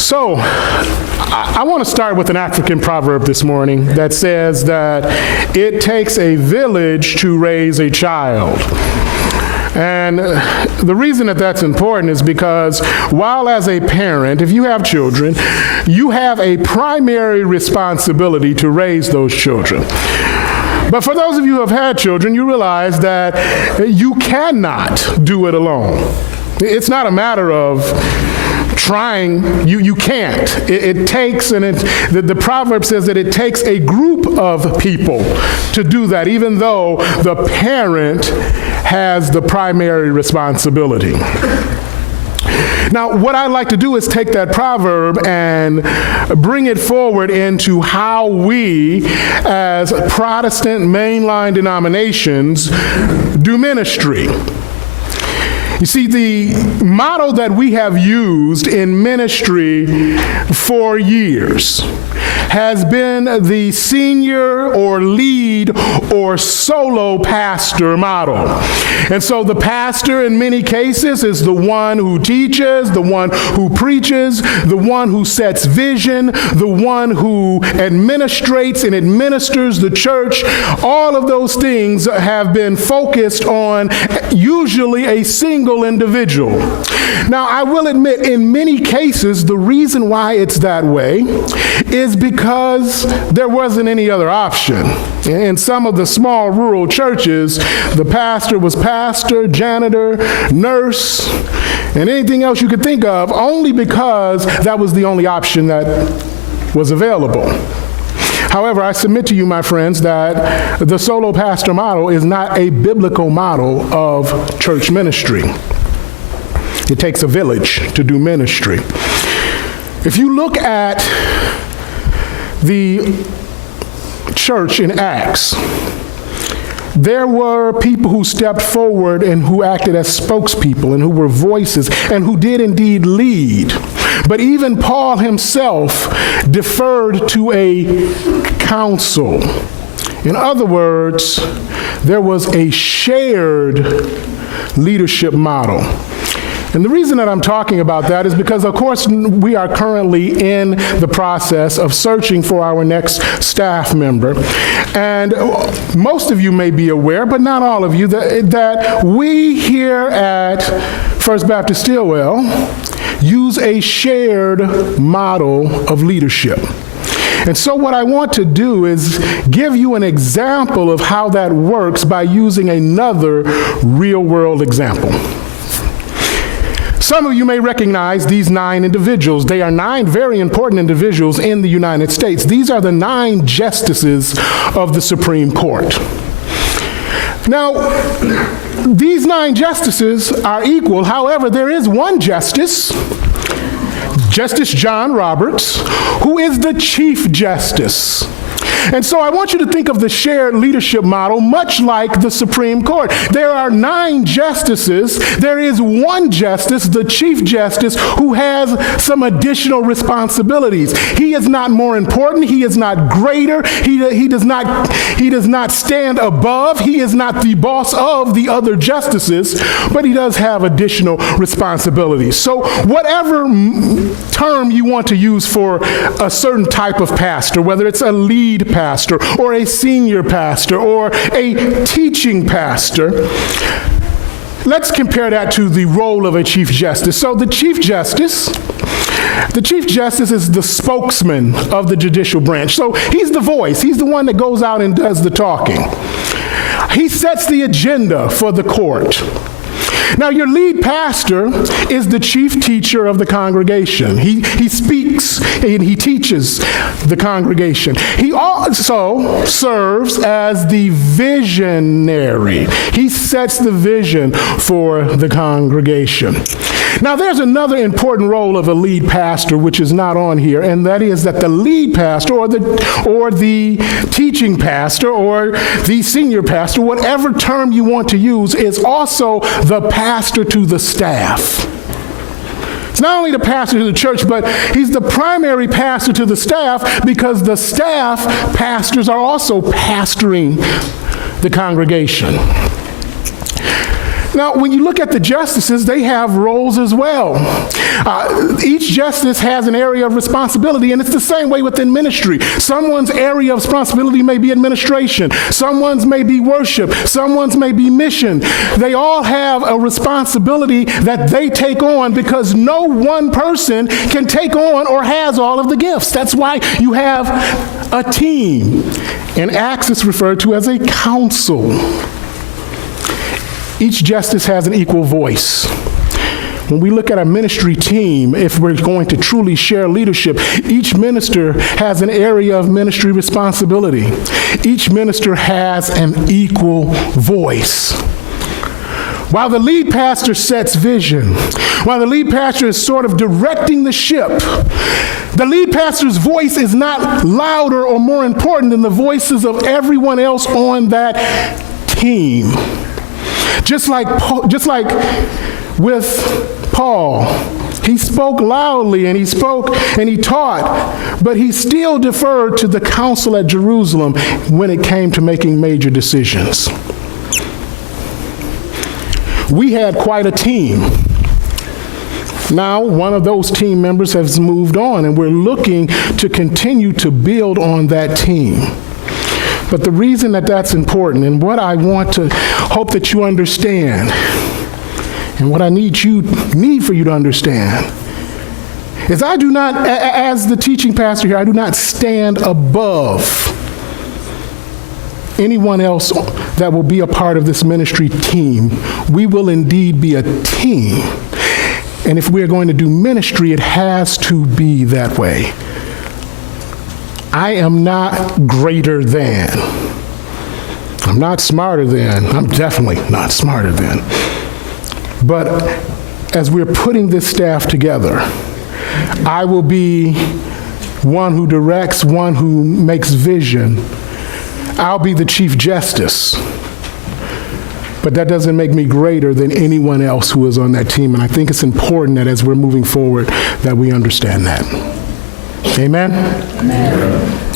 So, I want to start with an African proverb this morning that says that it takes a village to raise a child. And the reason that that's important is because while as a parent, if you have children, you have a primary responsibility to raise those children. But for those of you who have had children, you realize that you cannot do it alone. It's not a matter of trying, you can't. It takes, and the proverb says that it takes a group of people to do that, even though the parent has the primary responsibility. Now, what I'd like to do is take that proverb and bring it forward into how we, as Protestant mainline denominations, do ministry. You see, the motto that we have used in ministry for years has been the senior or lead or solo pastor model. And so the pastor in many cases is the one who teaches, the one who preaches, the one who sets vision, the one who administrates and administers the church. All of those things have been focused on usually a single individual. Now, I will admit, in many cases, the reason why it's that way is because there wasn't any other option. In some of the small rural churches, the pastor was pastor, janitor, nurse, and anything else you could think of, only because that was the only option that was available. However, I submit to you, my friends, that the solo pastor model is not a biblical model of church ministry. It takes a village to do ministry. If you look at the church in Acts, there were people who stepped forward and who acted as spokespeople and who were voices and who did indeed lead. But even Paul himself deferred to a council. In other words, there was a shared leadership model. And the reason that I'm talking about that is because, of course, we are currently in the process of searching for our next staff member. And most of you may be aware, but not all of you, that we here at First Baptist Stillwell use a shared model of leadership. And so what I want to do is give you an example of how that works by using another real-world example. Some of you may recognize these 9 individuals. They are 9 very important individuals in the United States. These are the 9 justices of the Supreme Court. Now, these 9 justices are equal. However, there is one justice, Justice John Roberts, who is the Chief Justice. And so I want you to think of the shared leadership model much like the Supreme Court. There are 9 justices. There is one justice, the Chief Justice, who has some additional responsibilities. He is not more important. He is not greater. He does not stand above. He is not the boss of the other justices, but he does have additional responsibilities. So whatever term you want to use for a certain type of pastor, whether it's a lead pastor or a senior pastor or a teaching pastor, let's compare that to the role of a Chief Justice. So the Chief Justice is the spokesman of the judicial branch. So he's the voice. He's the one that goes out and does the talking. He sets the agenda for the court. Now, your lead pastor is the chief teacher of the congregation. He speaks and he teaches the congregation. He also serves as the visionary. He sets the vision for the congregation. Now, there's another important role of a lead pastor which is not on here, and that is that the lead pastor or the teaching pastor or the senior pastor, whatever term you want to use, is also the pastor to the staff. It's not only the pastor to the church, but he's the primary pastor to the staff because the staff pastors are also pastoring the congregation. Now, when you look at the justices, they have roles as well. Each justice has an area of responsibility, and it's the same way within ministry. Someone's area of responsibility may be administration, someone's may be worship, someone's may be mission. They all have a responsibility that they take on because no one person can take on or has all of the gifts. That's why you have a team. In Acts, it's referred to as a council. Each justice has an equal voice. When we look at a ministry team, if we're going to truly share leadership, each minister has an area of ministry responsibility. Each minister has an equal voice. While the lead pastor sets vision, while the lead pastor is sort of directing the ship, the lead pastor's voice is not louder or more important than the voices of everyone else on that team. Just like with Paul, he spoke loudly and he spoke and he taught, but he still deferred to the council at Jerusalem when it came to making major decisions. We had quite a team. Now, one of those team members has moved on, and we're looking to continue to build on that team. But the reason that that's important, and what I want to hope that you understand, and what I need for you to understand, is I do not, as the teaching pastor here, I do not stand above anyone else that will be a part of this ministry team. We will indeed be a team. And if we're going to do ministry, it has to be that way. I am not greater than. I'm not smarter than. I'm definitely not smarter than. But as we're putting this staff together, I will be one who directs, one who makes vision. I'll be the chief justice. But that doesn't make me greater than anyone else who is on that team. And I think it's important that as we're moving forward that we understand that. Amen? Amen.